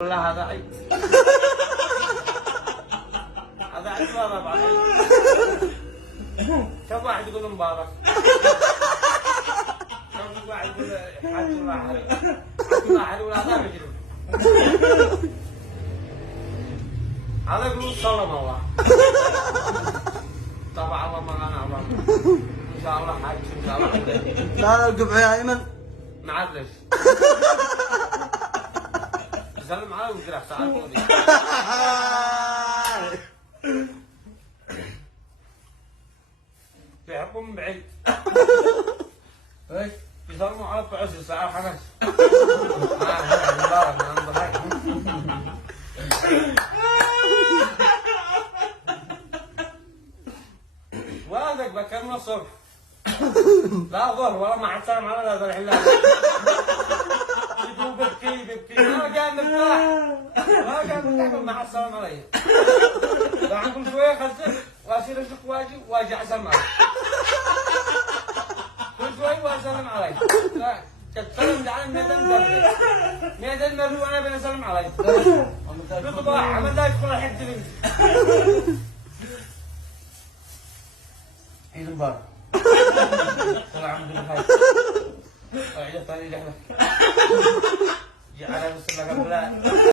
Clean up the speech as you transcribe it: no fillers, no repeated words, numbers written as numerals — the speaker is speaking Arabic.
لا هذا عيب. هذا عيب والله بعدين. كم واحد يقول مبارك؟ كم واحد يقول حاج الله عليه؟ حاج الله عليه ولا هذا مجرم. هذا يقول سلام الله. طبعا الله ما انا الله. ان شاء الله حاج ان شاء الله. لا ارقب يا ايمن. معلش. سلم عليه وجرح ساعتوني. يحبوا من بعيد. ايش؟ يسلموا على بعشر ساعة حماس. وهذاك بكلمه الصبح. لا ظهر ولا ما حد سلم على هذا الحين. ببكي ما كان مرتاح ما حد سلم علي. بعد كل شويه خلصت واصير اشق واجي اسلم علي. كل شويه واسلم علي. لا تسلم على ميدان مري وانا بنسلم علي. قلت له حمد لا يدخل الحته دي. عيد مبارك. طلع عمري بخير. طلع طريق احنا. جعل بسم الله قبل